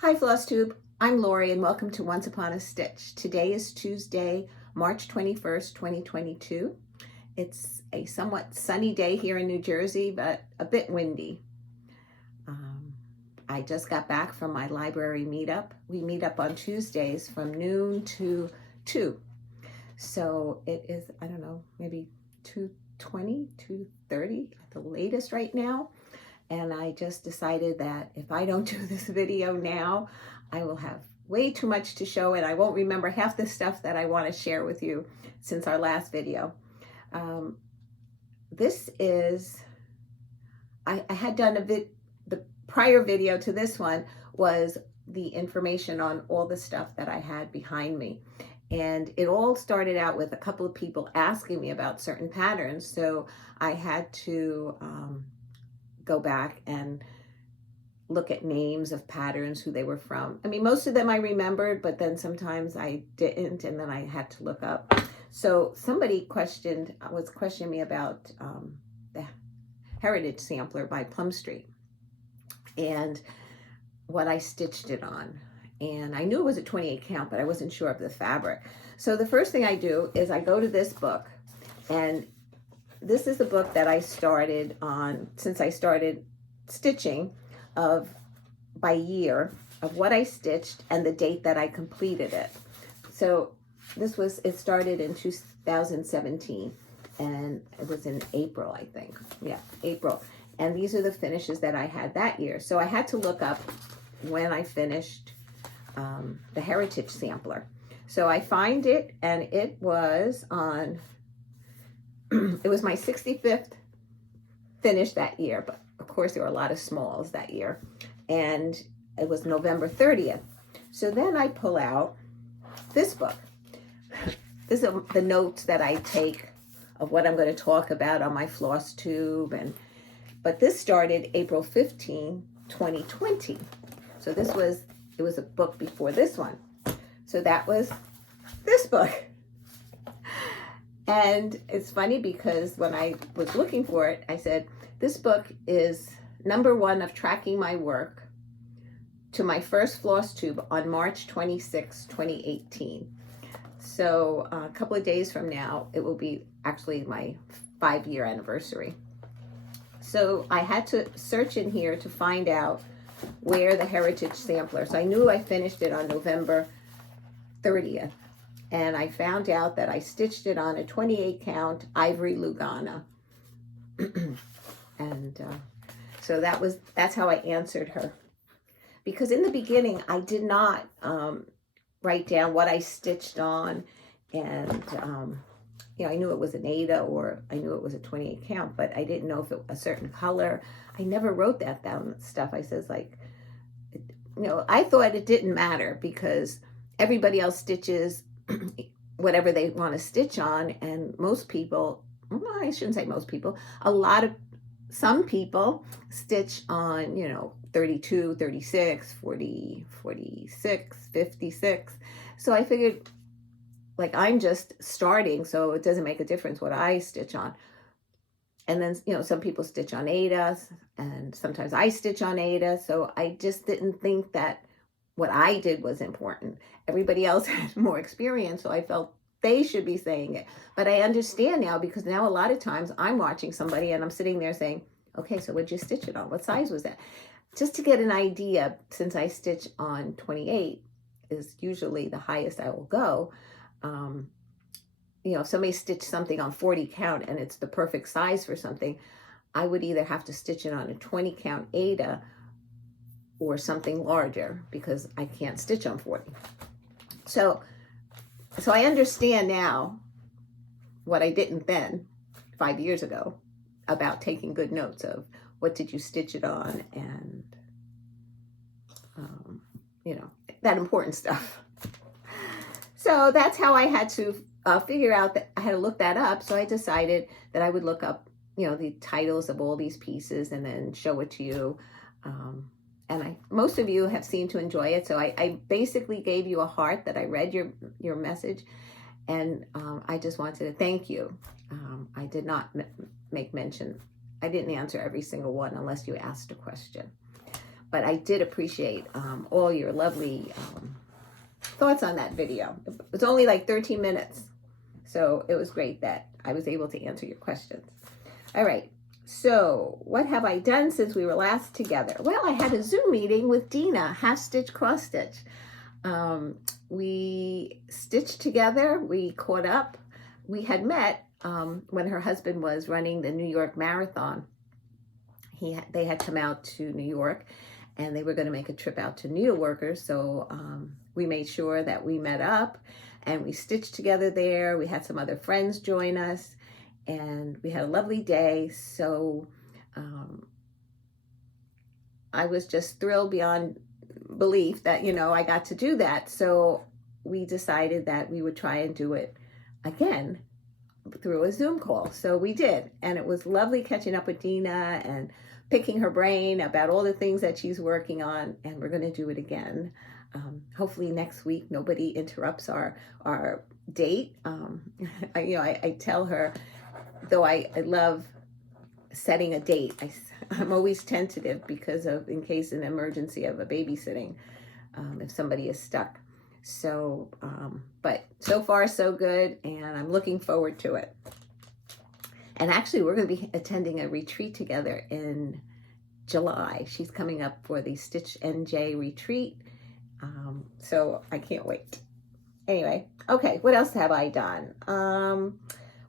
Hi Flosstube, I'm Lori and welcome to Once Upon a Stitch. Today is Tuesday, March 21st, 2022. It's a somewhat sunny day here in New Jersey, but a bit windy. I just got back from my library meetup. We meet up on Tuesdays from noon to 2. So it is, I don't know, maybe 2:20, 2:30 at the latest right now. And I just decided that if I don't do this video now, I will have way too much to show and I won't remember half the stuff that I want to share with you since our last video. This is, I had done the prior video to this one was the information on all the stuff that I had behind me. And it all started out with a couple of people asking me about certain patterns. So I had to go back and look at names of patterns, who they were from. I mean, most of them I remembered, but then sometimes I didn't, and then I had to look up. So somebody was questioning me about the Heritage Sampler by Plum Street and what I stitched it on. And I knew it was a 28 count, but I wasn't sure of the fabric. So the first thing I do is I go to this book, and this is the book that I started on since I started stitching by year of what I stitched and the date that I completed it. So it started in 2017 and it was in April, I think. Yeah, April. And these are the finishes that I had that year. So I had to look up when I finished the Heritage Sampler. So I find it, and it was on it was my 65th finish that year, but of course there were a lot of smalls that year, and it was November 30th. So then I pull out this book. This is the notes that I take of what I'm going to talk about on my Flosstube, but this started April 15, 2020. So it was a book before this one. So that was this book. And it's funny because when I was looking for it, I said, this book is number 1 of tracking my work to my first Flosstube on March 26, 2018. So a couple of days from now, it will be actually my 5-year anniversary. So I had to search in here to find out where the Heritage Sampler. So I knew I finished it on November 30th. And I found out that I stitched it on a 28 count ivory Lugana. And so that's how I answered her. Because in the beginning, I did not write down what I stitched on. And, I knew it was an Ada or I knew it was a 28 count, but I didn't know if it was a certain color. I never wrote that down stuff. I says I thought it didn't matter because everybody else stitches whatever they want to stitch on, and most people, well, I shouldn't say most people, some people stitch on 32, 36, 40, 46, 56. So I figured, I'm just starting, so it doesn't make a difference what I stitch on. And then some people stitch on Adas, and sometimes I stitch on Ada, so I just didn't think that what I did was important. Everybody else had more experience, so I felt they should be saying it. But I understand now, because now a lot of times I'm watching somebody and I'm sitting there saying, okay, so what'd you stitch it on? What size was that? Just to get an idea, since I stitch on 28 is usually the highest I will go. If somebody stitched something on 40 count and it's the perfect size for something, I would either have to stitch it on a 20 count Ada or something larger, because I can't stitch on 40. So I understand now what I didn't then 5 years ago about taking good notes of what did you stitch it on, and that important stuff. So that's how I had to figure out that I had to look that up. So I decided that I would look up the titles of all these pieces and then show it to you. And most of you have seemed to enjoy it. So I basically gave you a heart that I read your message. And I just wanted to thank you. I did not make mention. I didn't answer every single one unless you asked a question. But I did appreciate all your lovely thoughts on that video. It was only like 13 minutes. So it was great that I was able to answer your questions. All right. So what have I done since we were last together? Well, I had a Zoom meeting with Dena, half stitch, cross stitch. We stitched together. We caught up. We had met when her husband was running the New York Marathon. They had come out to New York, and they were going to make a trip out to needleworkers. So we made sure that we met up, and we stitched together there. We had some other friends join us, and we had a lovely day. So I was just thrilled beyond belief that, I got to do that. So we decided that we would try and do it again through a Zoom call. So we did, and it was lovely catching up with Dena and picking her brain about all the things that she's working on, and we're going to do it again. Hopefully next week nobody interrupts our date. I tell her, though I love setting a date, I'm always tentative because of in case an emergency of a babysitting, if somebody is stuck. So, but so far so good, and I'm looking forward to it. And actually, we're going to be attending a retreat together in July. She's coming up for the Stitch NJ retreat. So I can't wait. Anyway, okay, what else have I done?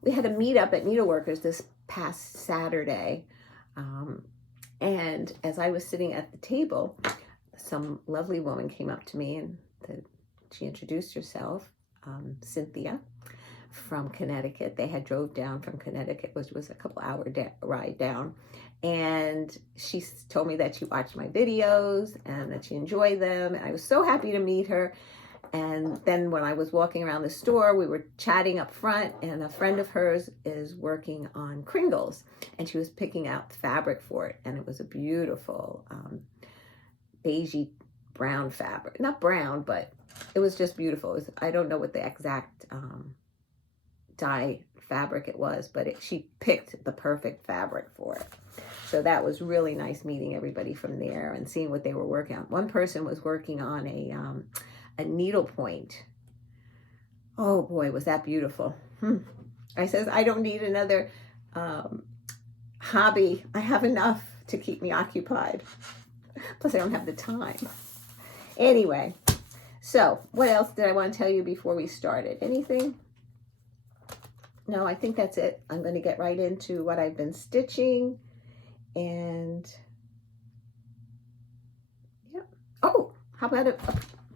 We had a meetup at Needleworkers this past Saturday. And as I was sitting at the table, some lovely woman came up to me and she introduced herself, Cynthia from Connecticut. They had drove down from Connecticut, which was a couple hour ride down. And she told me that she watched my videos and that she enjoyed them. And I was so happy to meet her. And then when I was walking around the store, we were chatting up front, and a friend of hers is working on Kringles, and she was picking out fabric for it. And it was a beautiful beigey brown fabric. Not brown, but it was just beautiful. I don't know what the exact dye fabric it was, but she picked the perfect fabric for it. So that was really nice meeting everybody from there and seeing what they were working on. One person was working on a needlepoint. Oh boy, was that beautiful. I says, I don't need another hobby. I have enough to keep me occupied. Plus I don't have the time. Anyway, so what else did I want to tell you before we started? Anything? No, I think that's it. I'm going to get right into what I've been stitching. And yeah. Oh, how about a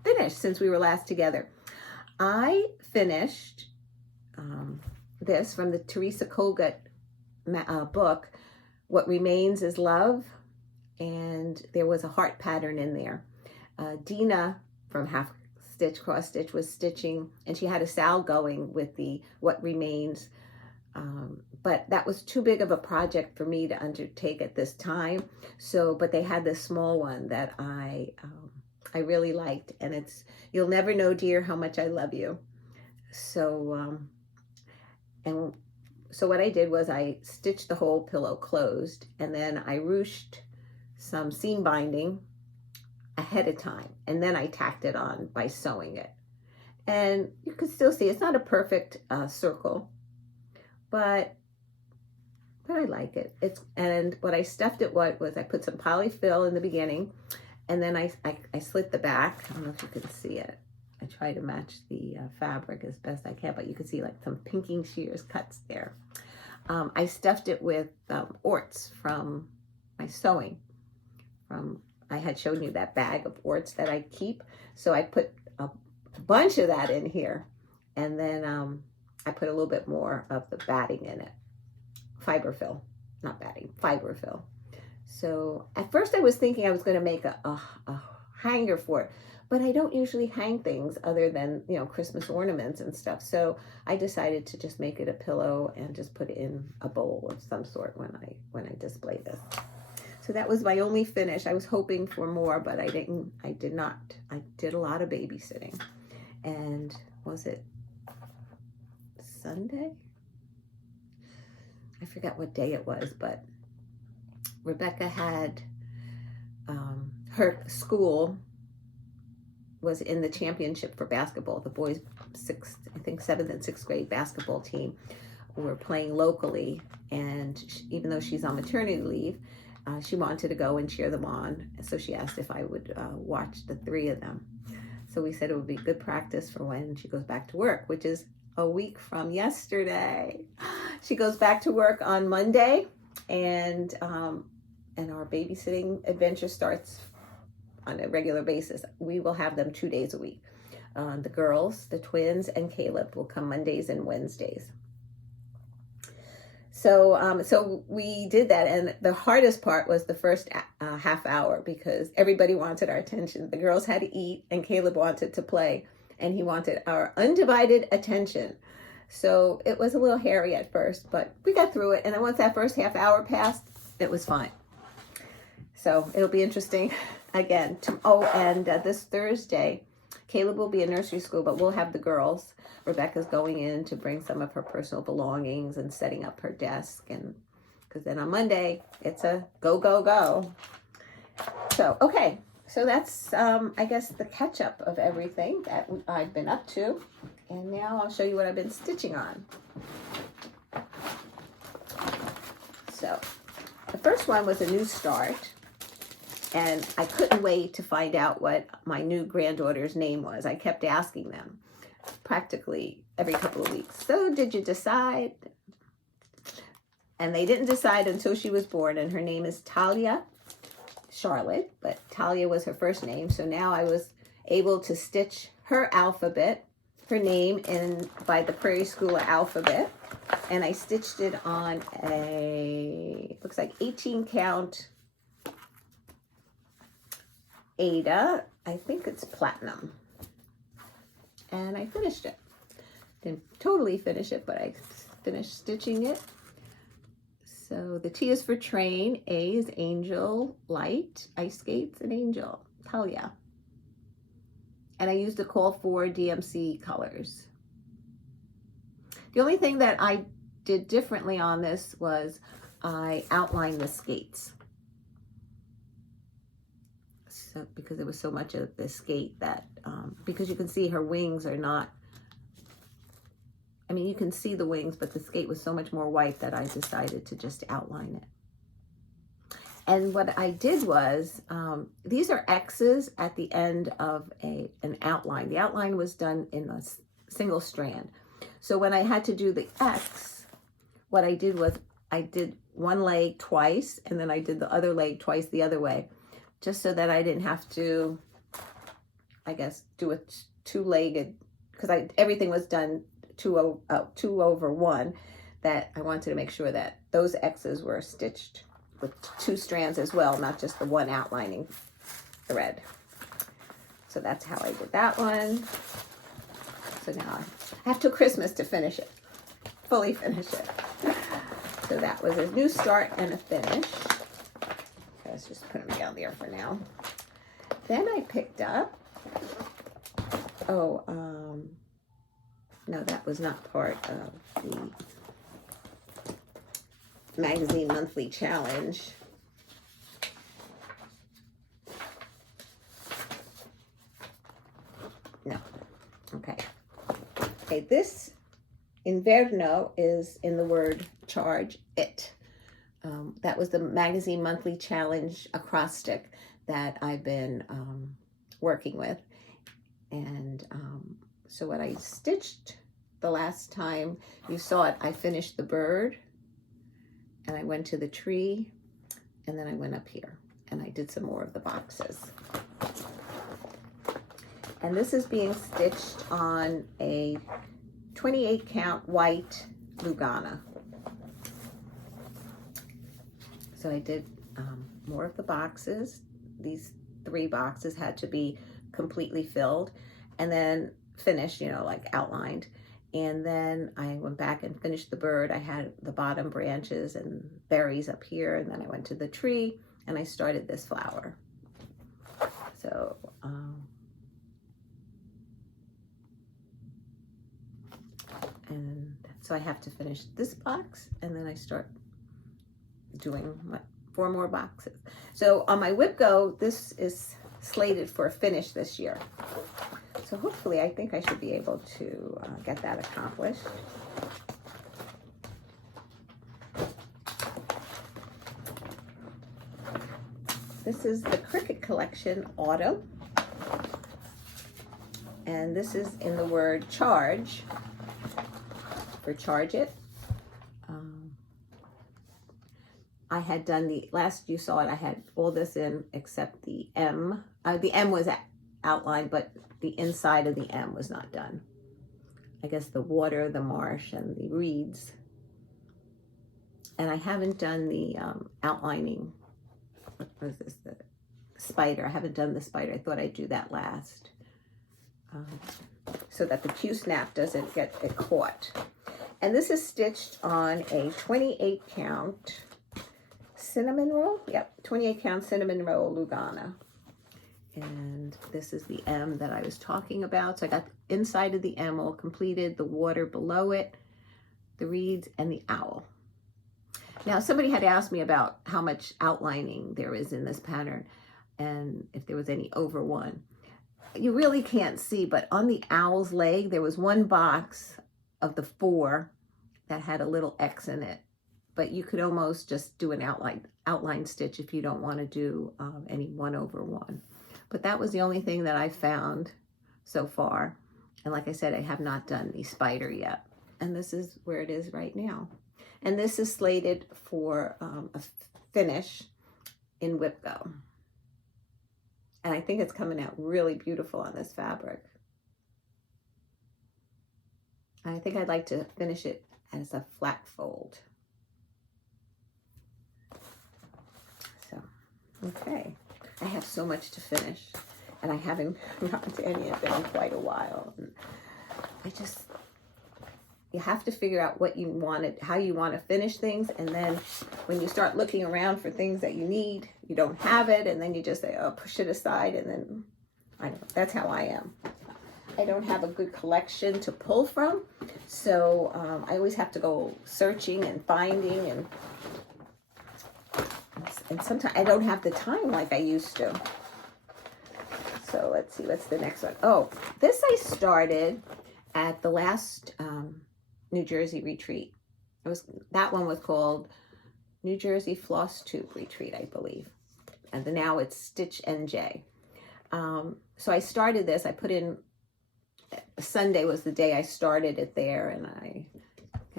finish since we were last together? I finished this from the Theresa book, What Remains is Love. And there was a heart pattern in there. Dena from Half Stitch Cross Stitch was stitching, and she had a sal going with the What Remains, but that was too big of a project for me to undertake at this time. So, but they had this small one that I really liked, and it's You'll Never Know, Dear, How Much I Love You. So so what I did was I stitched the whole pillow closed, and then I ruched some seam binding ahead of time, and then I tacked it on by sewing it. And you can still see it's not a perfect circle, but I like it. And what I stuffed it was I put some polyfill in the beginning, and then I slit the back. I don't know if you can see it. I try to match the fabric as best I can, but you can see like some pinking shears cuts there. I stuffed it with orts from my sewing. I had shown you that bag of orts that I keep. So I put a bunch of that in here. And then I put a little bit more of the batting in it. Fiberfill, not batting, fiberfill. So at first I was thinking I was going to make a hanger for it, but I don't usually hang things other than, Christmas ornaments and stuff. So I decided to just make it a pillow and just put it in a bowl of some sort when I display this. So that was my only finish. I was hoping for more, but I did not. I did a lot of babysitting. And was it Sunday? I forgot what day it was, but Rebecca had her school was in the championship for basketball. The boys' I think 7th and 6th grade basketball team were playing locally, and even though she's on maternity leave, she wanted to go and cheer them on. So she asked if I would watch the 3 of them. So we said it would be good practice for when she goes back to work, which is a week from yesterday. She goes back to work on Monday, and our babysitting adventure starts on a regular basis. We will have them 2 days a week. The girls, the twins, and Caleb will come Mondays and Wednesdays. So we did that, and the hardest part was the first half hour, because everybody wanted our attention. The girls had to eat, and Caleb wanted to play, and he wanted our undivided attention. So it was a little hairy at first, but we got through it. And then once that first half hour passed, it was fine. So it'll be interesting again. This Thursday, Caleb will be in nursery school, but we'll have the girls. Rebecca's going in to bring some of her personal belongings and setting up her desk, and because then on Monday it's a go, go, go. So, okay. So that's, I guess, the catch up of everything that I've been up to. And now I'll show you what I've been stitching on. So the first one was a new start. And I couldn't wait to find out what my new granddaughter's name was. I kept asking them practically every couple of weeks. So did you decide? And they didn't decide until she was born. And her name is Talia Charlotte, but Talia was her first name. So now I was able to stitch her alphabet, her name by the Prairie School alphabet. And I stitched it on looks like 18 count Ada. I think it's platinum. And I finished it. Didn't totally finish it, but I finished stitching it. So the T is for train, A is angel, light, ice skates, and angel, Talia. And I used a call for DMC colors. The only thing that I did differently on this was I outlined the skates. So because there was so much of the skate that, because you can see her wings are not, I mean, you can see the wings, but the skate was so much more white that I decided to just outline it. And what I did was, these are X's at the end of an outline. The outline was done in a single strand. So when I had to do the X, what I did was I did one leg twice, and then I did the other leg twice the other way, just so that I didn't have to, I guess, do a two-legged, because everything was done two over one, that I wanted to make sure that those X's were stitched with 2 strands as well, not just the one outlining thread. So that's how I did that one. So now I have till Christmas to finish it, fully finish it. So that was a new start and a finish. Let's just put them down there for now. Then I picked up, no, that was not part of the magazine monthly challenge. No, okay. Okay, this Inverno is in the word charge it. That was the magazine monthly challenge acrostic that I've been working with. And so what I stitched the last time you saw it, I finished the bird, and I went to the tree, and then I went up here, and I did some more of the boxes. And this is being stitched on a 28 count white Lugana. So I did more of the boxes. These 3 boxes had to be completely filled and then finished, like outlined. And then I went back and finished the bird. I had the bottom branches and berries up here, and then I went to the tree and I started this flower. So, and so I have to finish this box, and then I start doing 4 more boxes. So on my Whip Go, this is slated for a finish this year. So hopefully I think I should be able to get that accomplished. This is the Cricut Collection Autumn. And this is in the word charge, for charge it. I had done the, last you saw it, I had all this in except the M. The M was outlined, but the inside of the M was not done. I guess the water, the marsh, and the reeds. And I haven't done the outlining. What was this? The spider. I haven't done the spider. I thought I'd do that last. So that the Q-snap doesn't get it caught. And this is stitched on a 28 count cinnamon roll. Yep, 28 count cinnamon roll Lugana. And this is the M that I was talking about. So I got the inside of the M all completed, the water below it, the reeds, and the owl. Now, somebody had asked me about how much outlining there is in this pattern and if there was any over one. You really can't see, but on the owl's leg, there was one box of the 4 that had a little X in it. But you could almost just do an outline stitch if you don't want to do any 1 over 1. But that was the only thing that I found so far. And like I said, I have not done the spider yet. And this is where it is right now. And this is slated for a finish in Whip Go. And I think it's coming out really beautiful on this fabric. I think I'd like to finish it as a flat fold. So, okay. I have so much to finish, and I haven't gotten to any of it in quite a while. And you have to figure out what you wanted, how you want to finish things, and then when you start looking around for things that you need, you don't have it, and then you just say, oh, push it aside, and then, I know, that's how I am. I don't have a good collection to pull from, so I always have to go searching and finding, and sometimes I don't have the time like I used to. So let's see, what's the next one? Oh, this I started at the last New Jersey retreat. That one was called New Jersey Flosstube Retreat, I believe. And now it's Stitch NJ. So I started this, I put in, Sunday was the day I started it there, and I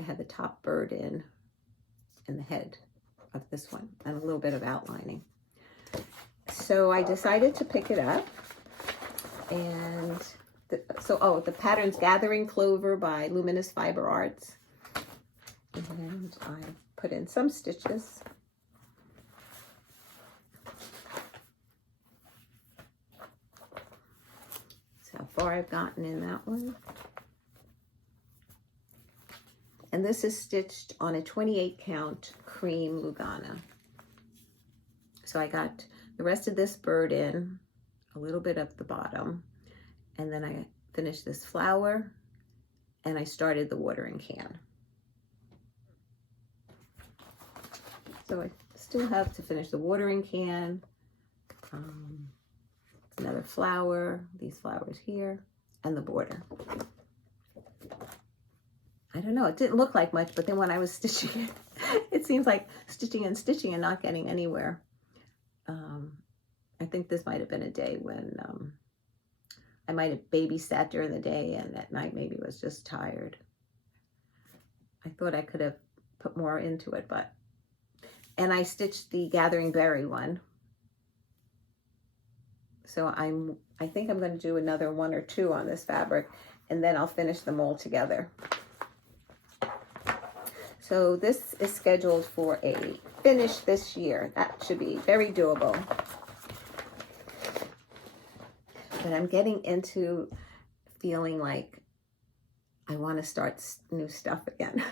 had the top bird in and the head of this one, and a little bit of outlining. So I decided to pick it up, and the pattern's Gathering Clover by Luminous Fiber Arts, and I put in some stitches. So how far I've gotten in that one. And this is stitched on a 28 count cream Lugana. So I got the rest of this bird in, a little bit at the bottom, and then I finished this flower, and I started the watering can. So I still have to finish the watering can, another flower, these flowers here, and the border. I don't know, it didn't look like much, but then when I was stitching it, it seems like stitching and not getting anywhere. I think this might have been a day when I might have babysat during the day, and at night maybe was just tired. I thought I could have put more into it, and I stitched the Gathering Berry one. So I think I'm going to do another 1 or 2 on this fabric, and then I'll finish them all together. So this is scheduled for a finish this year. That should be very doable. But I'm getting into feeling like I want to start new stuff again.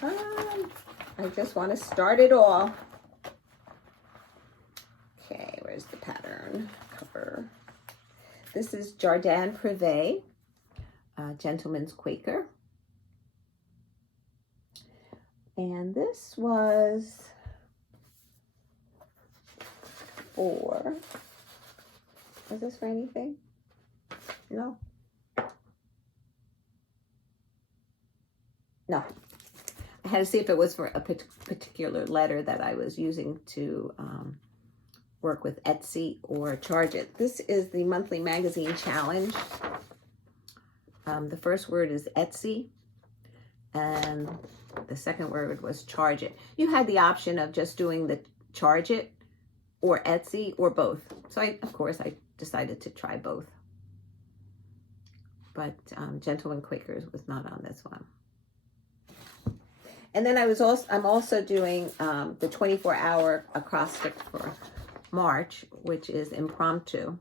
I just want to start it all. Okay, where's the pattern cover? This is Jardin Privé, Gentleman's Quaker. And this was for, is this for anything? No. No. I had to see if it was for a particular letter that I was using to work with Etsy or charge it. This is the monthly magazine challenge. The first word is Etsy, and the second word was charge it. You had the option of just doing the charge it or Etsy or both. So of course, I decided to try both. But Gentleman Quakers was not on this one. And then I'm also doing the 24-hour acrostic for March, which is impromptu.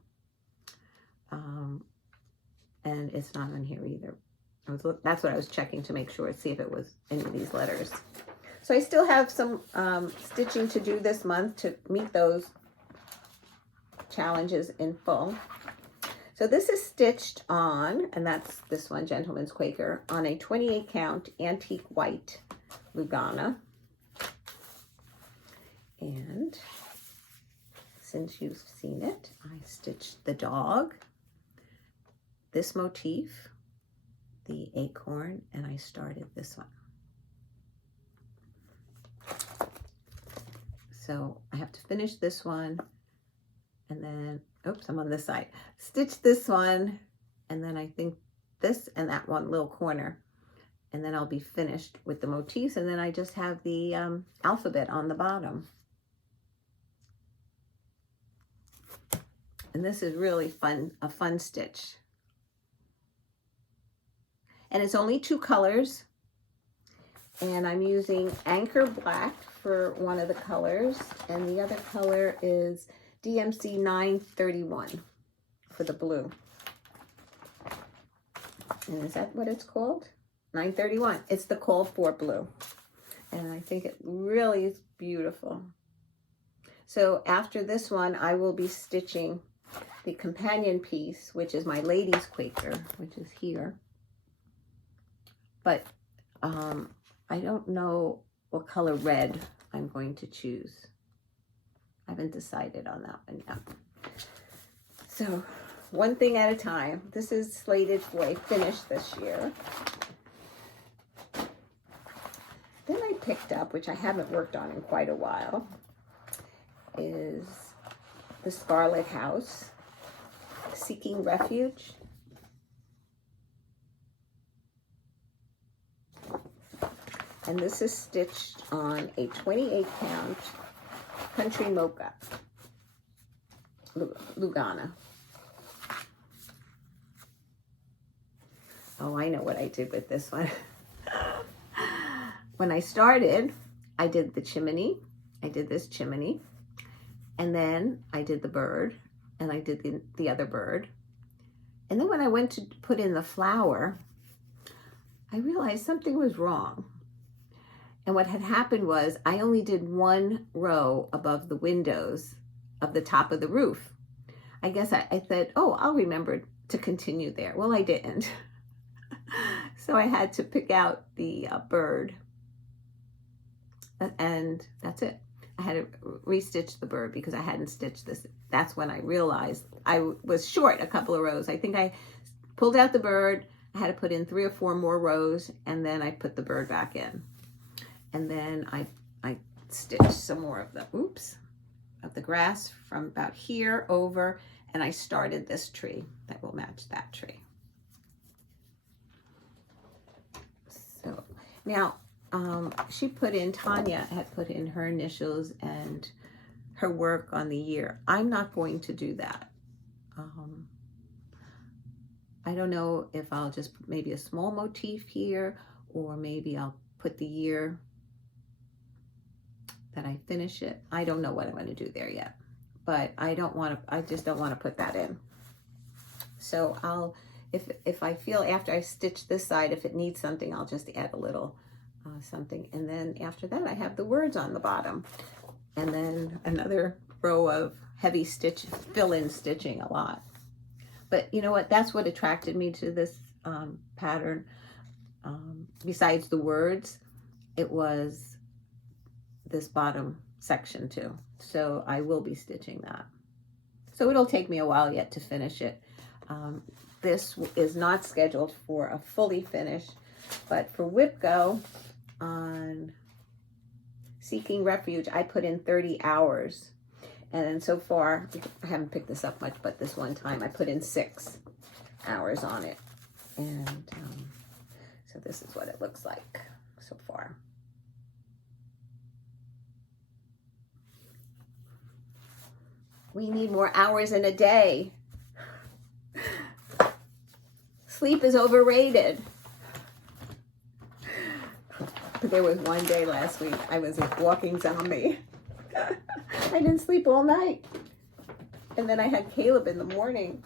And it's not on here either. That's what I was checking to make sure, see if it was any of these letters. So I still have some stitching to do this month to meet those challenges in full. So this is stitched on, and that's this one, Gentleman's Quaker, on a 28 count antique white Vonna. And since you've seen it, I stitched the dog, this motif, the acorn, and I started this one. So I have to finish this one, and then, oops, I'm on this side. Stitch this one, and then I think this and that one little corner, and then I'll be finished with the motifs, and then I just have the alphabet on the bottom. And this is really fun, a fun stitch. And it's only 2 colors, and I'm using Anchor Black for one of the colors, and the other color is DMC 931 for the blue. And is that what it's called? 931. It's the call for blue. And I think it really is beautiful. So after this one, I will be stitching the companion piece, which is my Ladies Quaker, which is here. But I don't know what color red I'm going to choose. I haven't decided on that one yet. So one thing at a time. This is slated for a finish this year. Then I picked up, which I haven't worked on in quite a while, is the Scarlet House, Seeking Refuge. And this is stitched on a 28 count Country Mocha Lugana. Oh, I know what I did with this one. When I started, I did the chimney. I did this chimney. And then I did the bird. And I did the other bird. And then when I went to put in the flower, I realized something was wrong. And what had happened was I only did 1 row above the windows of the top of the roof. I guess I said, oh, I'll remember to continue there. Well, I didn't. So I had to pick out the bird. And that's it. I had to restitch the bird because I hadn't stitched this. That's when I realized I was short a couple of rows. I think I pulled out the bird. I had to put in 3 or 4 more rows, and then I put the bird back in. And then I stitched some more of the grass from about here over, and I started this tree that will match that tree. So now Tanya had put in her initials and her work on the year. I'm not going to do that. I don't know if I'll just put maybe a small motif here, or maybe I'll put the year that I finish it. I don't know what I'm going to do there yet, but I just don't want to put that in. So I'll, if I feel after I stitch this side, if it needs something, I'll just add a little something. And then after that, I have the words on the bottom, and then another row of heavy stitch, fill-in stitching a lot. But you know what? That's what attracted me to this pattern. Besides the words, it was this bottom section too. So I will be stitching that. So it'll take me a while yet to finish it. This is not scheduled for a fully finished, but for WIPGO on Seeking Refuge, I put in 30 hours. And then so far, I haven't picked this up much, but this one time I put in 6 hours on it. And so this is what it looks like so far. We need more hours in a day. Sleep is overrated. But there was one day last week, I was a walking zombie. I didn't sleep all night. And then I had Caleb in the morning.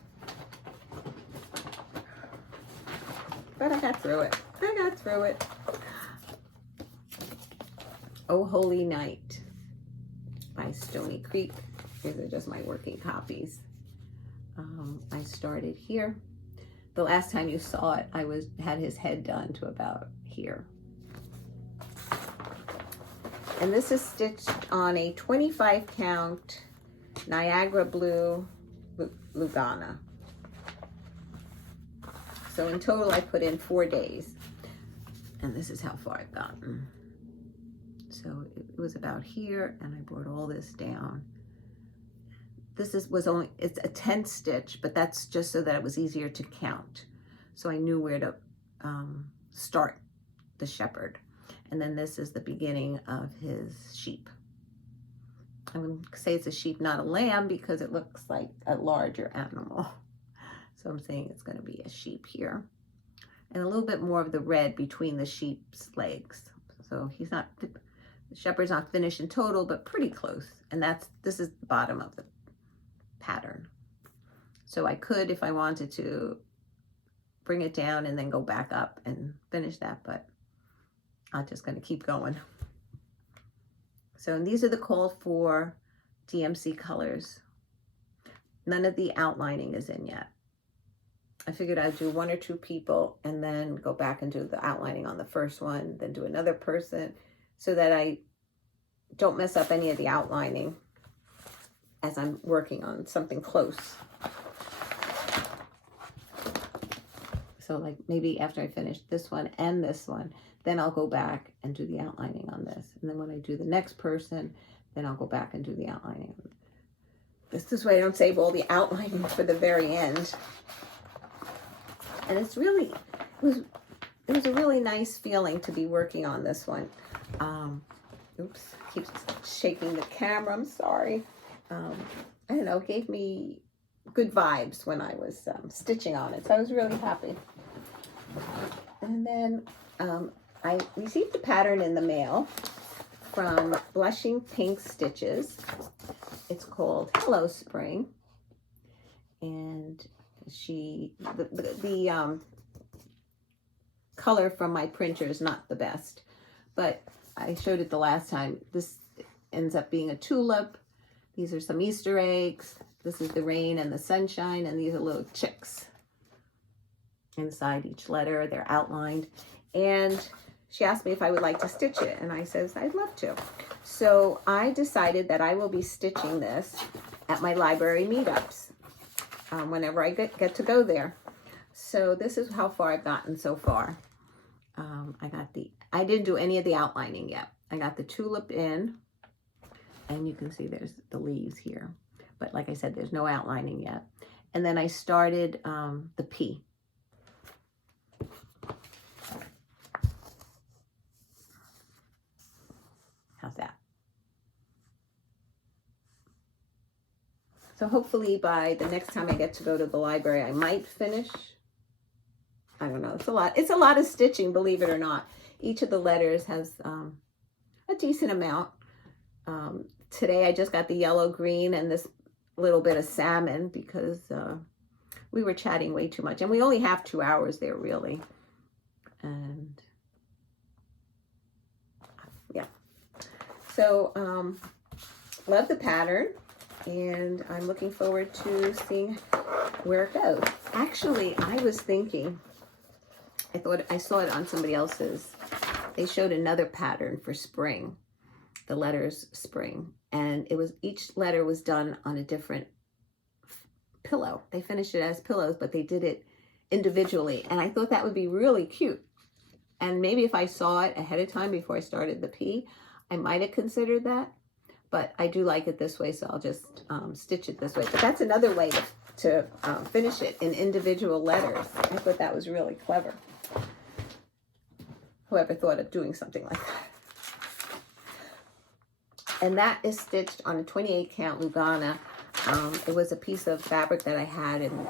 But I got through it. I got through it. Oh Holy Night by Stony Creek. These are just my working copies. I started here. The last time you saw it, I had his head done to about here. And this is stitched on a 25 count Niagara Blue Lugana. So in total, I put in 4 days. And this is how far I've gotten. So it was about here, and I brought all this down. This it's a 10 stitch, but that's just so that it was easier to count. So I knew where to start the shepherd. And then this is the beginning of his sheep. I'm going to say it's a sheep, not a lamb, because it looks like a larger animal. So I'm saying it's going to be a sheep here. And a little bit more of the red between the sheep's legs. So the shepherd's not finished in total, but pretty close. And this is the bottom of the pattern. So I could, if I wanted to, bring it down and then go back up and finish that, but I'm just going to keep going. So, and these are the called for DMC colors. None of the outlining is in yet. I figured I'd do 1 or 2 people and then go back and do the outlining on the first one, then do another person, so that I don't mess up any of the outlining as I'm working on something close. So like maybe after I finish this one and this one, then I'll go back and do the outlining on this. And then when I do the next person, then I'll go back and do the outlining. This way I don't save all the outlining for the very end. And it was a really nice feeling to be working on this one. Oops, keeps shaking the camera, I'm sorry. I don't know, it gave me good vibes when I was stitching on it. So I was really happy. And then I received the pattern in the mail from Blushing Pink Stitches. It's called Hello Spring. And the color from my printer is not the best, but I showed it the last time. This ends up being a tulip. These are some Easter eggs. This is the rain and the sunshine, and these are little chicks inside each letter. They're outlined. And she asked me if I would like to stitch it, and I said I'd love to. So I decided that I will be stitching this at my library meetups whenever I get to go there. So this is how far I've gotten so far. I didn't do any of the outlining yet. I got the tulip in, and you can see there's the leaves here. But like I said, there's no outlining yet. And then I started the P. How's that? So hopefully by the next time I get to go to the library, I might finish. I don't know. It's a lot. It's a lot of stitching, believe it or not. Each of the letters has a decent amount. Today I just got the yellow, green, and this little bit of salmon because we were chatting way too much. And we only have 2 hours there, really. And yeah. So love the pattern. And I'm looking forward to seeing where it goes. Actually, I was thinking, I thought I saw it on somebody else's. They showed another pattern for spring. the letters spring, and it was, each letter was done on a different pillow. They finished it as pillows, but they did it individually, and I thought that would be really cute. And maybe if I saw it ahead of time before I started the P, I might have considered that, but I do like it this way, so I'll just stitch it this way. But that's another way to finish it in individual letters. I thought that was really clever. Whoever thought of doing something like that. And that is stitched on a 28 count Lugana. It was a piece of fabric that I had in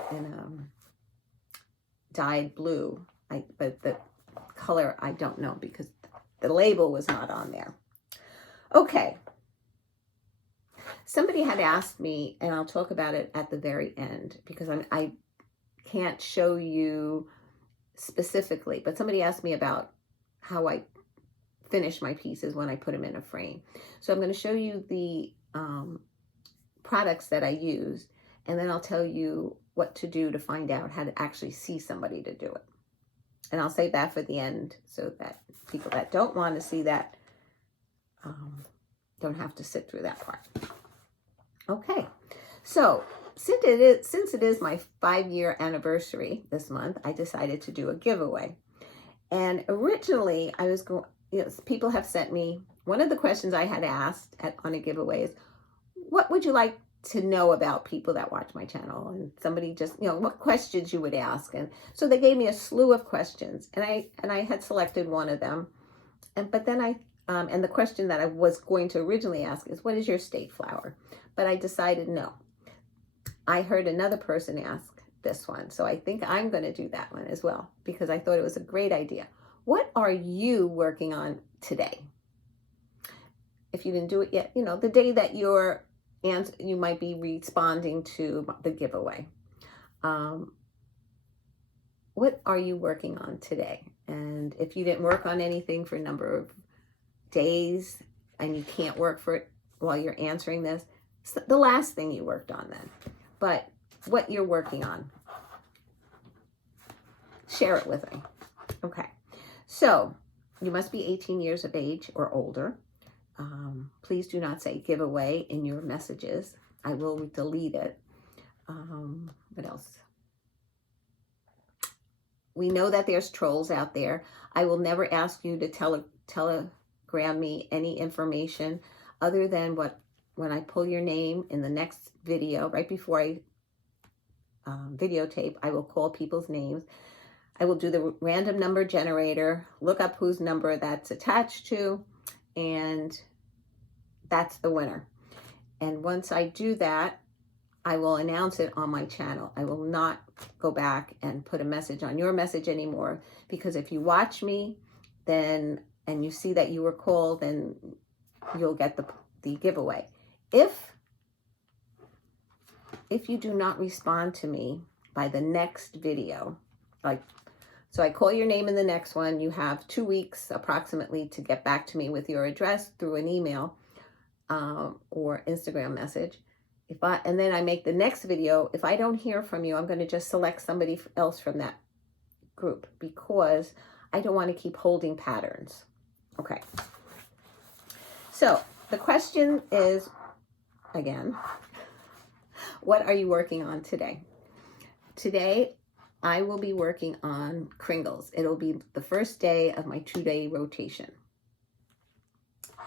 dyed blue, but the color I don't know because the label was not on there. Okay. Somebody had asked me, and I'll talk about it at the very end because I can't show you specifically, but somebody asked me about how I finish my pieces when I put them in a frame. So I'm going to show you the products that I use, and then I'll tell you what to do to find out how to actually see somebody to do it. And I'll save that for the end so that people that don't want to see that don't have to sit through that part. Okay, so since it is my 5-year anniversary this month, I decided to do a giveaway. And originally I was going, people have sent me, one of the questions I had asked on a giveaway is, what would you like to know about people that watch my channel? And somebody just, what questions you would ask. And so they gave me a slew of questions, and I had selected one of them. But then and the question that I was going to originally ask is, what is your state flower? But I decided no. I heard another person ask this one, so I think I'm going to do that one as well because I thought it was a great idea. What are you working on today? If you didn't do it yet, the day that you might be responding to the giveaway. What are you working on today? And if you didn't work on anything for a number of days and you can't work for it while you're answering this, it's the last thing you worked on then. But what you're working on, share it with me. Okay, so you must be 18 years of age or older. Please do not say giveaway in your messages. I will delete it. What else? We know that there's trolls out there. I will never ask you to telegram me any information other than when I pull your name in the next video, right before I videotape, I will call people's names. I will do the random number generator, look up whose number that's attached to, and that's the winner. And once I do that, I will announce it on my channel. I will not go back and put a message on your message anymore, because if you watch me and you see that you were called, then you'll get the giveaway. If you do not respond to me by the next video, so I call your name in the next one, you have 2 weeks approximately to get back to me with your address through an email or Instagram message. And then I make the next video. If I don't hear from you, I'm going to just select somebody else from that group because I don't want to keep holding patterns. Okay. So the question is, again, what are you working on today? Today, I will be working on Kringles. It'll be the first day of my 2-day rotation.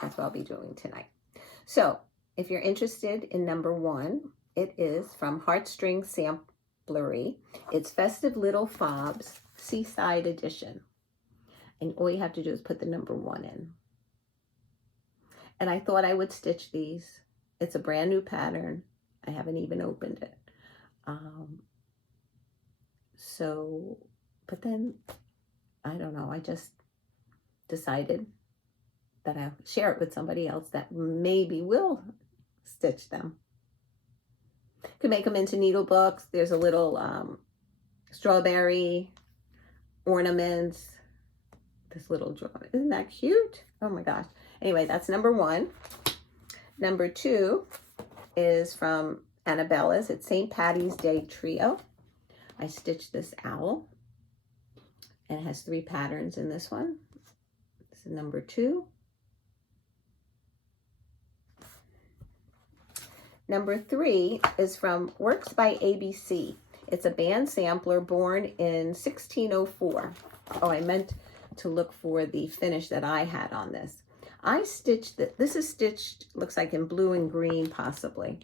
That's what I'll be doing tonight. So if you're interested in number 1, it is from Heartstring Samplery. It's Festive Little Fobs Seaside Edition. And all you have to do is put the number 1 in. And I thought I would stitch these. It's a brand new pattern. I haven't even opened it. But then, I don't know, I just decided that I'll share it with somebody else that maybe will stitch them. You can make them into needle books. There's a little strawberry ornaments. This little drawing. Isn't that cute? Oh my gosh. Anyway, that's number 1. Number 2 is from Annabella's. It's St. Patty's Day Trio. I stitched this owl, and it has 3 patterns in this one. This is number 2. Number 3 is from Works by ABC. It's a band sampler born in 1604. Oh, I meant to look for the finish that I had on this. I stitched this is stitched, looks like in blue and green possibly.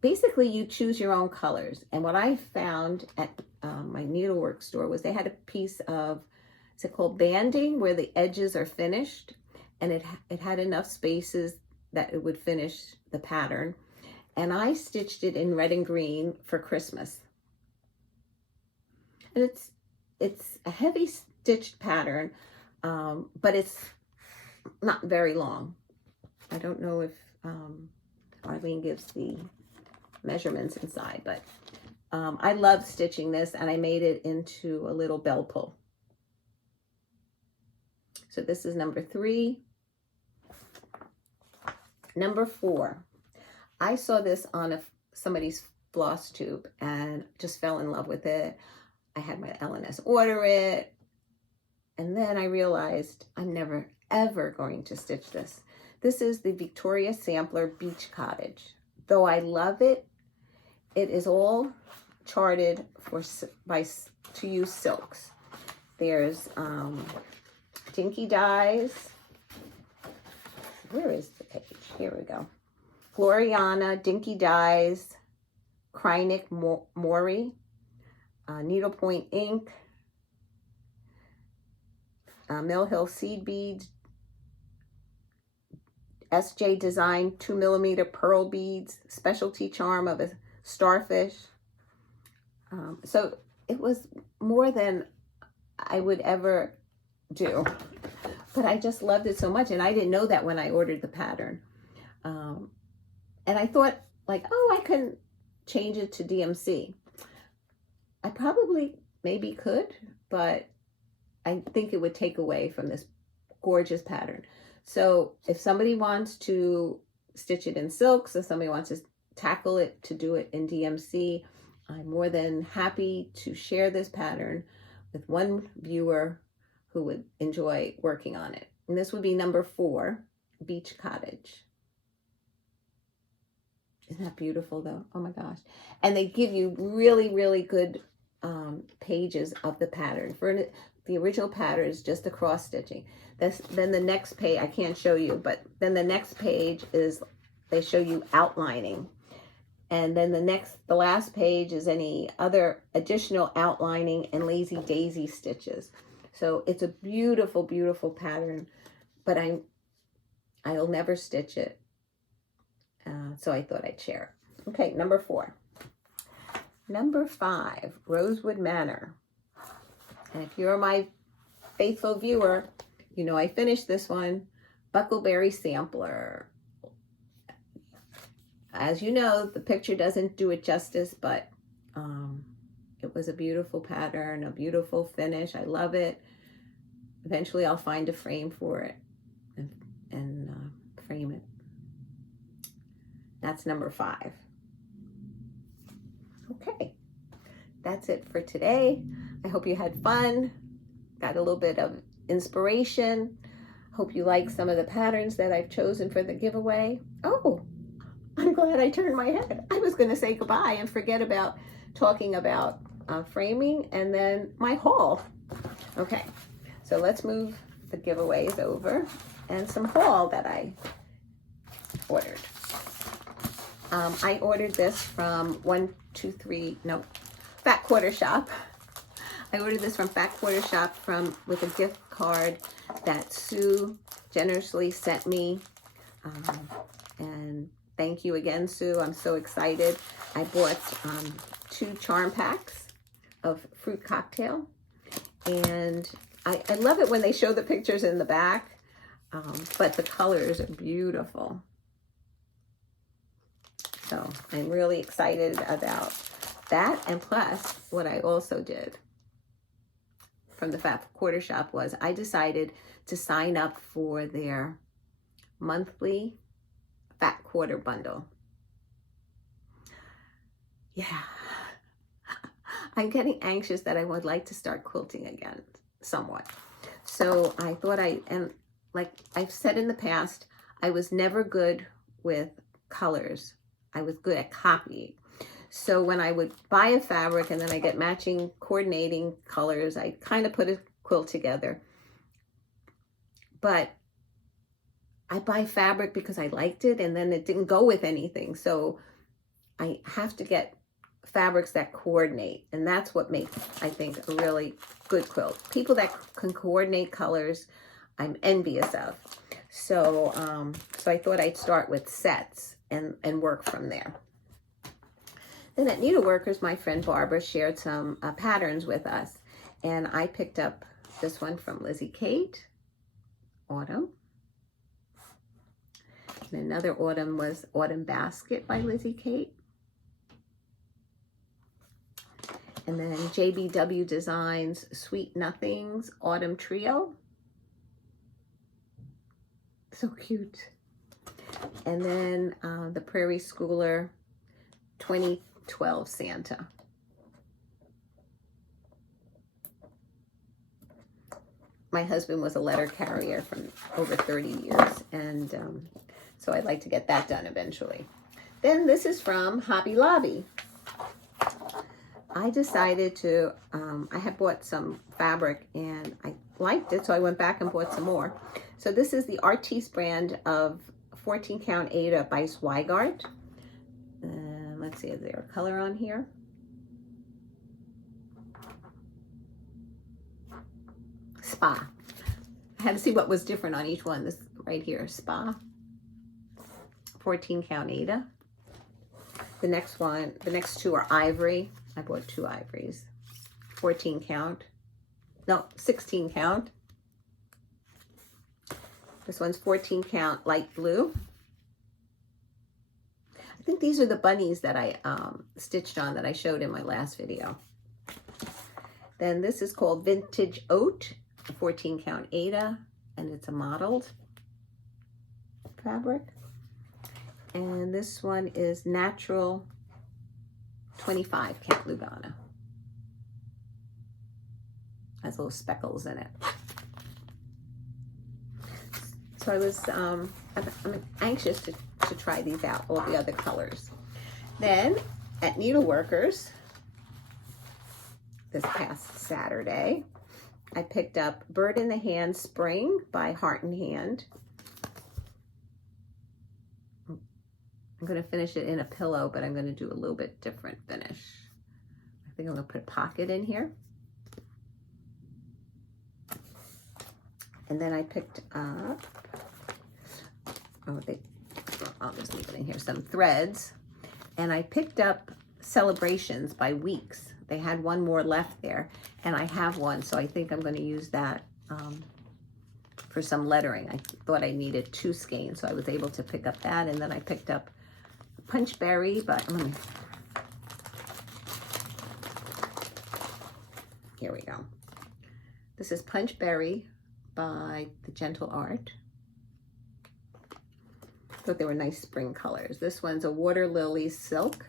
Basically, you choose your own colors. And what I found at my needlework store was they had a piece of, is it called banding, where the edges are finished, and it had enough spaces that it would finish the pattern. And I stitched it in red and green for Christmas. And it's a heavy stitched pattern, but it's not very long. I don't know if Arlene gives the measurements inside, but I love stitching this, and I made it into a little bell pull. So this is number 3. Number 4, I saw this on somebody's Flosstube and just fell in love with it. I had my LNS order it, and then I realized I'm never ever going to stitch this. This is the Victoria Sampler Beach Cottage. Though I love it, it is all charted to use silks. There's Dinky Dyes. Where is the page? Here we go. Gloriana, Dinky Dyes, Krynic Mori, Needlepoint Ink, Mill Hill Seed Beads, SJ Design 2mm pearl beads, Specialty Charm of a starfish. So it was more than I would ever do, but I just loved it so much, and I didn't know that when I ordered the pattern. And I thought, like, oh, I can change it to DMC. I probably maybe could, but I think it would take away from this gorgeous pattern. So if somebody wants to stitch it in silks, if somebody wants to tackle it to do it in DMC, I'm more than happy to share this pattern with one viewer who would enjoy working on it. And this would be number 4, Beach Cottage. Isn't that beautiful though? Oh my gosh. And they give you really, really good pages of the pattern. For the original pattern is just a cross stitching. Then the next page, I can't show you, but then the next page is, they show you outlining. And then the last page is any other additional outlining and lazy daisy stitches. So it's a beautiful, beautiful pattern, but I'll never stitch it. So I thought I'd share it. Okay, number 4. Number 5, Rosewood Manor. And if you're my faithful viewer, you know I finished this one, Buckleberry Sampler. As you know, the picture doesn't do it justice, but it was a beautiful pattern, a beautiful finish. I love it. Eventually I'll find a frame for it and frame it. That's number 5. Okay, that's it for today. I hope you had fun, got a little bit of inspiration. Hope you like some of the patterns that I've chosen for the giveaway. Oh, I'm glad I turned my head. I was going to say goodbye and forget about talking about framing and then my haul. Okay, so let's move the giveaways over and some haul that I ordered. I ordered this from Fat Quarter Shop. I ordered this from Fat Quarter Shop with a gift card that Sue generously sent me. And thank you again, Sue. I'm so excited. I bought 2 charm packs of fruit cocktail. And I love it when they show the pictures in the back, but the colors are beautiful. So I'm really excited about that. And plus, what I also did from the Fat Quarter Shop was I decided to sign up for their monthly Fat Quarter bundle. Yeah, I'm getting anxious that I would like to start quilting again somewhat. So I thought and like I've said in the past, I was never good with colors. I was good at copying. So when I would buy a fabric and then I get matching coordinating colors, I kind of put a quilt together. But I buy fabric because I liked it and then it didn't go with anything. So I have to get fabrics that coordinate, and that's what makes, I think, a really good quilt. People that can coordinate colors, I'm envious of. So so I thought I'd start with sets and work from there. Then at Needleworkers, my friend Barbara shared some patterns with us, and I picked up this one from Lizzie Kate, Autumn. And another autumn was Autumn Basket by Lizzie Kate. And then JBW Designs Sweet Nothings Autumn Trio. So cute. And then the Prairie Schooler 2012 Santa. My husband was a letter carrier from over 30 years, and so I'd like to get that done eventually. Then this is from Hobby Lobby. I decided to, I had bought some fabric and I liked it, so I went back and bought some more. So this is the Artiste brand of 14 count Ada by Zweigart. Let's see, is there a color on here? Spa. I had to see what was different on each one. This right here, Spa. 14 count Ada. The next one, the next two are Ivory. I bought 2 ivories. 14 count. No, 16 count. This one's 14 count light blue. I think these are the bunnies that I stitched on that I showed in my last video. Then this is called Vintage Oat, 14 count Ada, and it's a mottled fabric. And this one is Natural 25 count Lugana. Has little speckles in it. So I was, I'm anxious to try these out, all the other colors. Then at Needleworkers, this past Saturday, I picked up Bird in the Hand Spring by Heart and Hand. I'm going to finish it in a pillow, but I'm going to do a little bit different finish. I think I'm going to put a pocket in here. And then I picked up, I'll just leave it in here, some threads. And I picked up Celebrations by Weeks. They had one more left there, and I have one, so I think I'm going to use that for some lettering. I thought I needed 2 skeins, so I was able to pick up that. And then I picked up Punchberry, but here we go. This is Punchberry by The Gentle Art. Thought they were nice spring colors. This one's a Water Lily Silk,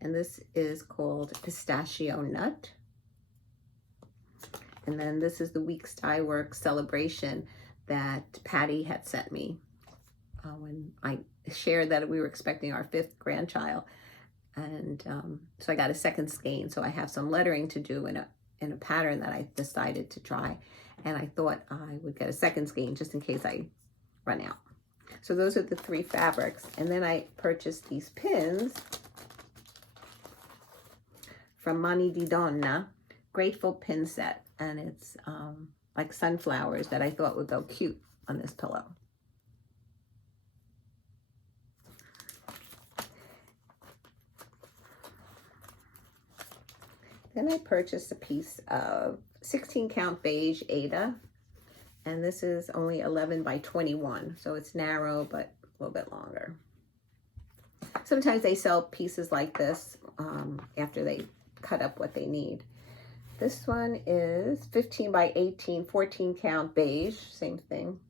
and this is called Pistachio Nut. And then this is the Weeks Dye Works Celebration that Patty had sent me when I shared that we were expecting our 5th grandchild. And so I got a 2nd skein, so I have some lettering to do in a pattern that I decided to try. And I thought I would get a 2nd skein just in case I run out. So those are the 3 fabrics. And then I purchased these pins from Mani di Donna, Grateful Pin Set. And it's like sunflowers that I thought would go cute on this pillow. Then I purchased a piece of 16 count beige Ada, and this is only 11 by 21, so it's narrow but a little bit longer. Sometimes they sell pieces like this after they cut up what they need. This one is 15 by 18, 14 count beige, same thing,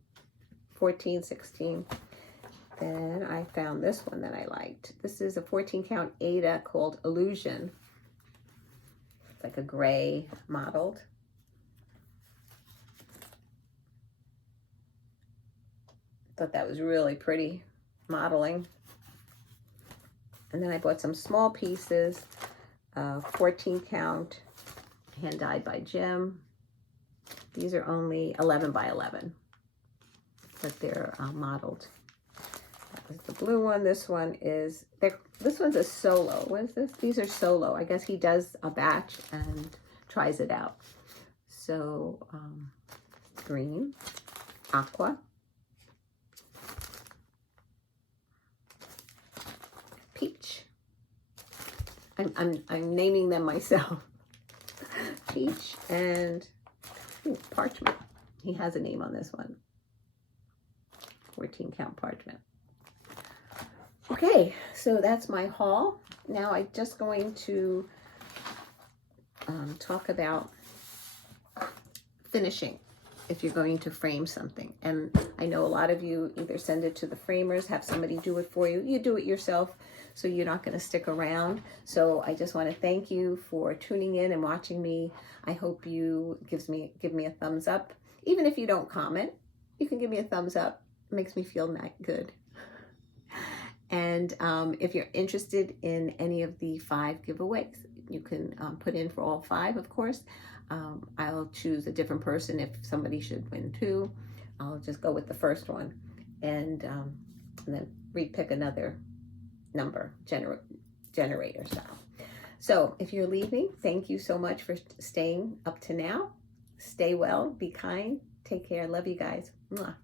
14, 16. Then I found this one that I liked. This is a 14 count Ada called Illusion. It's like a gray mottled. Thought that was really pretty modeling. And then I bought some small pieces, 14 count, hand dyed by Jim. These are only 11 by 11, but they're modeled. That was the blue one. This one is, this one's a solo. What is this? These are solo. I guess he does a batch and tries it out. So green, aqua, peach. I'm naming them myself. Peach and parchment. He has a name on this one. 14 count parchment. Okay, so that's my haul. Now I'm just going to talk about finishing if you're going to frame something. And I know a lot of you either send it to the framers, have somebody do it for you. You do it yourself, so you're not going to stick around. So I just want to thank you for tuning in and watching me. I hope you give me a thumbs up. Even if you don't comment, you can give me a thumbs up. It makes me feel good. And if you're interested in any of the 5 giveaways, you can put in for all 5, of course. I'll choose a different person if somebody should win 2. I'll just go with the first one and then repick another number, generator style. So if you're leaving, thank you so much for staying up to now. Stay well, be kind, take care, love you guys. Mwah.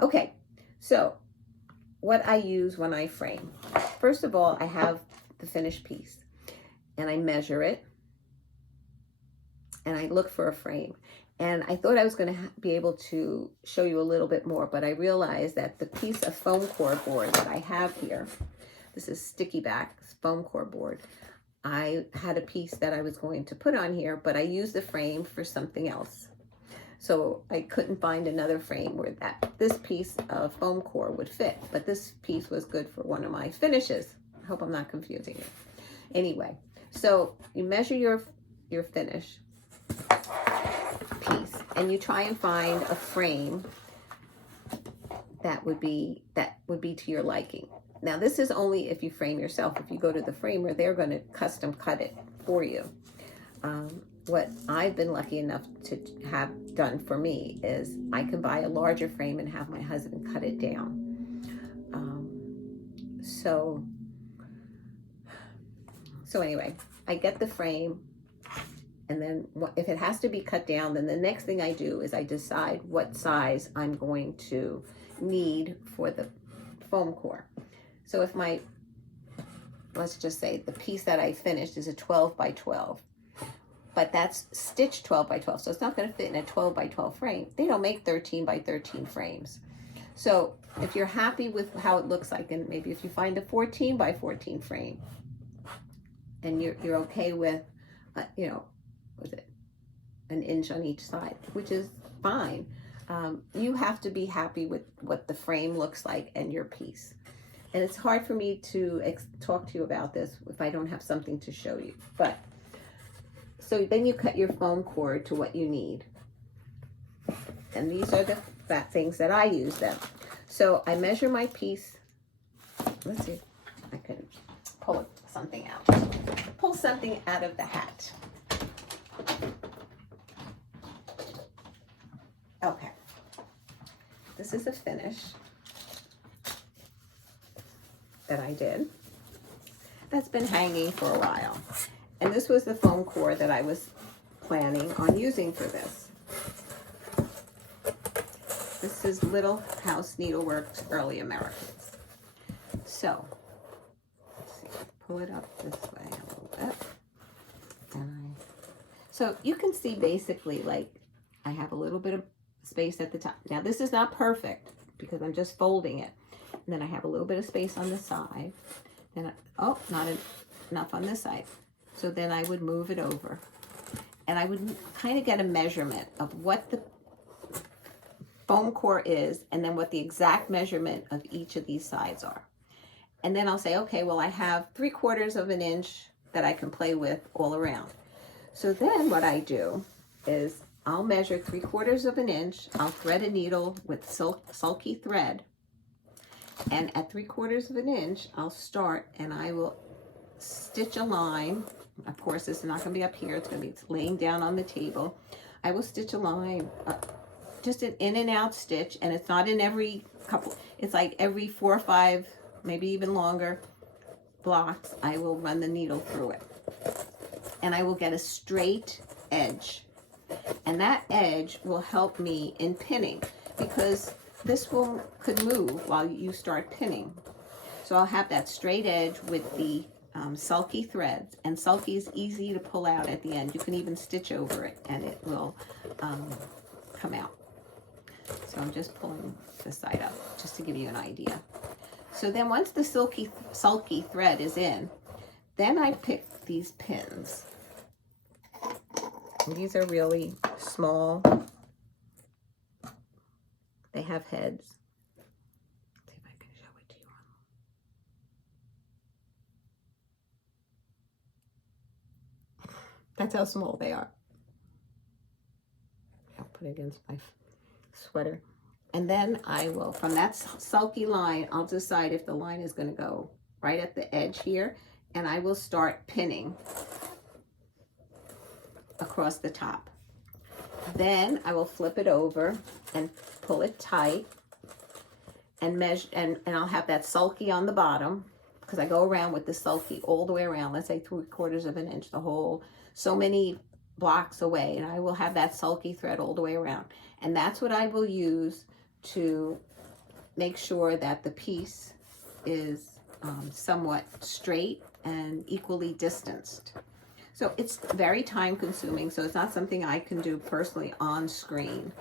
Okay, so what I use when I frame. First of all, I have the finished piece and I measure it and I look for a frame. And I thought I was going to be able to show you a little bit more, but I realized that the piece of foam core board that I have here, this is sticky back foam core board. I had a piece that I was going to put on here, but I used the frame for something else. So I couldn't find another frame where this piece of foam core would fit, but this piece was good for one of my finishes. I hope I'm not confusing you. Anyway, so you measure your finish piece and you try and find a frame that would be to your liking. Now this is only if you frame yourself. If you go to the framer, they're going to custom cut it for you. What I've been lucky enough to have done for me is I can buy a larger frame and have my husband cut it down. So anyway, I get the frame, and then if it has to be cut down, then the next thing I do is I decide what size I'm going to need for the foam core. So if let's just say the piece that I finished is a 12 by 12. But that's stitched 12 by 12, so it's not going to fit in a 12 by 12 frame. They don't make 13 by 13 frames. So if you're happy with how it looks like, and maybe if you find a 14 by 14 frame, and you're okay with, was it an inch on each side, which is fine. You have to be happy with what the frame looks like and your piece. And it's hard for me to talk to you about this if I don't have something to show you, but. So then you cut your foam cord to what you need. And these are the things that I use them. So I measure my piece. Let's see if I can pull something out. Pull something out of the hat. Okay. This is a finish that I did. That's been hanging for a while. And this was the foam core that I was planning on using for this. This is Little House Needlework's Early Americans. So, let's see, pull it up this way a little bit. So you can see basically like I have a little bit of space at the top. Now this is not perfect because I'm just folding it. And then I have a little bit of space on the side. Then not enough on this side. So then I would move it over and I would kind of get a measurement of what the foam core is and then what the exact measurement of each of these sides are. And then I'll say, okay, well, I have 3/4 of an inch that I can play with all around. So then what I do is I'll measure 3/4 of an inch. I'll thread a needle with sulky thread And at 3/4 of an inch, I'll start and I will stitch a line. Of course, this is not going to be up here. It's going to be laying down on the table. I will stitch a line, just an in and out stitch, and it's not in every couple. It's like every 4 or 5, maybe even longer blocks, I will run the needle through it. And I will get a straight edge. And that edge will help me in pinning, because this could move while you start pinning. So I'll have that straight edge with the sulky threads, and sulky is easy to pull out at the end. You can even stitch over it and it will come out. So I'm just pulling this side up just to give you an idea. So then once the sulky thread is in, then I pick these pins. And these are really small. They have heads. Let's see if I can show it to you. That's how small they are. I'll put it against my sweater. And then I will, from that sulky line, I'll decide if the line is going to go right at the edge here, and I will start pinning across the top. Then I will flip it over and pull it tight and measure, and I'll have that sulky on the bottom, because I go around with the sulky all the way around, let's say 3/4 of an inch, the whole, so many blocks away, and I will have that sulky thread all the way around. And that's what I will use to make sure that the piece is somewhat straight and equally distanced. So it's very time consuming, so it's not something I can do personally on screen.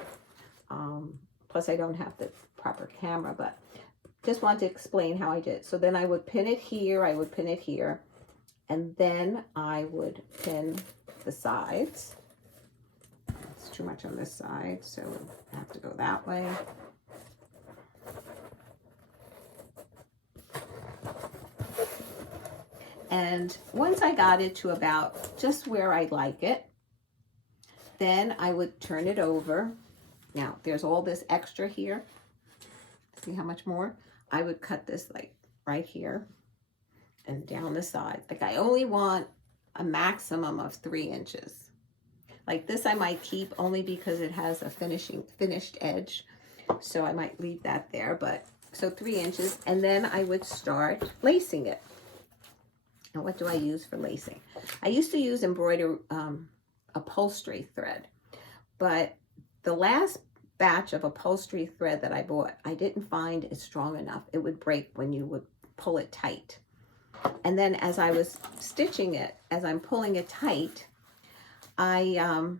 Plus I don't have the proper camera, but just want to explain how I did it. So then I would pin it here, I would pin it here, and then I would pin the sides. It's too much on this side, so I have to go that way. And once I got it to about just where I like it, then I would turn it over. Now, there's all this extra here. See how much more? I would cut this like right here and down the side. Like I only want a maximum of 3 inches. Like this I might keep only because it has a finished edge. So I might leave that there, but so 3 inches. And then I would start lacing it. And what do I use for lacing? I used to use embroidery upholstery thread, but the last batch of upholstery thread that I bought, I didn't find it strong enough. It would break when you would pull it tight. And then as I was stitching it, as I'm pulling it tight, I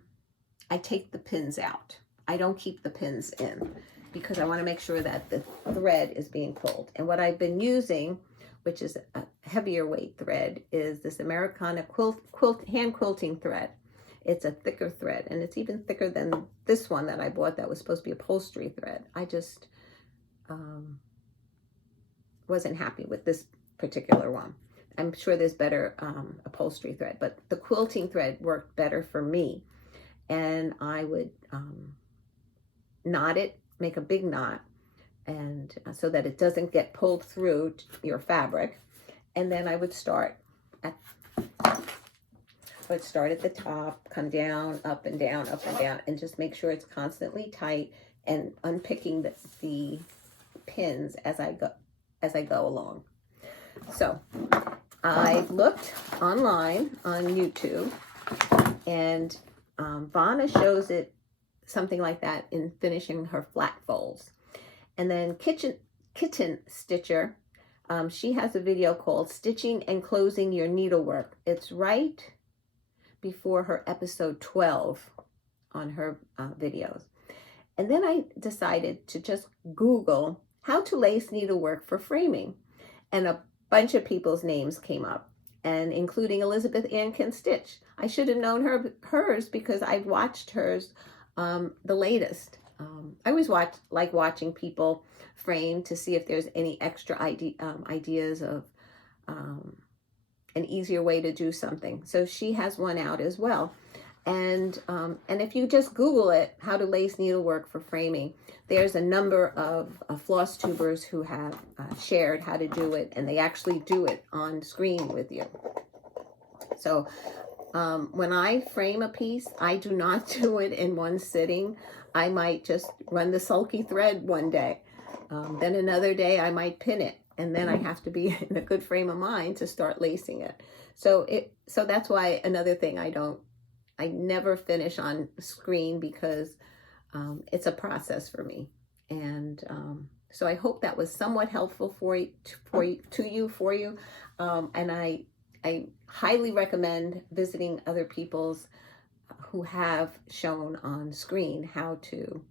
take the pins out. I don't keep the pins in because I want to make sure that the thread is being pulled. And what I've been using, which is a heavier weight thread, is this Americana hand quilting thread. It's a thicker thread, and it's even thicker than this one that I bought that was supposed to be upholstery thread. I just wasn't happy with this particular one. I'm sure there's better upholstery thread, but the quilting thread worked better for me. And I would knot it, make a big knot, and so that it doesn't get pulled through your fabric. And then I would start at the top, come down, up and down, up and down, and just make sure it's constantly tight, and unpicking the pins as I go along. So I looked online on YouTube, and Vonna shows it something like that in finishing her flat folds. And then Kitten Stitcher, she has a video called Stitching and Closing Your Needlework. It's right before her episode 12 on her videos. And then I decided to just Google how to lace needlework for framing. And a bunch of people's names came up, and including Elizabeth Ann Can Stitch. I should have known hers because I've watched hers, the latest. I always like watching people frame to see if there's any extra ideas of an easier way to do something. So she has one out as well. And if you just Google it, how to lace needlework for framing, there's a number of floss tubers who have shared how to do it, and they actually do it on screen with you. So when I frame a piece, I do not do it in one sitting. I might just run the sulky thread one day. Then another day I might pin it, and then I have to be in a good frame of mind to start lacing it. So that's why another thing I never finish on screen, because it's a process for me. And so I hope that was somewhat helpful for you. And I highly recommend visiting other people's who have shown on screen how to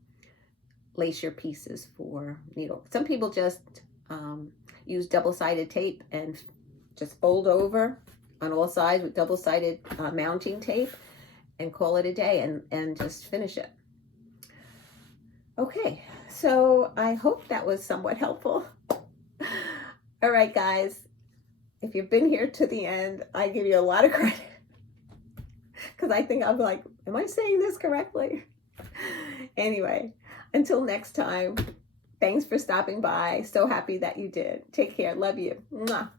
lace your pieces for needle. Some people just use double-sided tape and just fold over on all sides with double-sided mounting tape and call it a day and just finish it. Okay, so I hope that was somewhat helpful. All right, guys, if you've been here to the end, I give you a lot of credit, because I think I'm like, am I saying this correctly? Anyway, until next time, thanks for stopping by. So happy that you did. Take care. Love you. Mwah.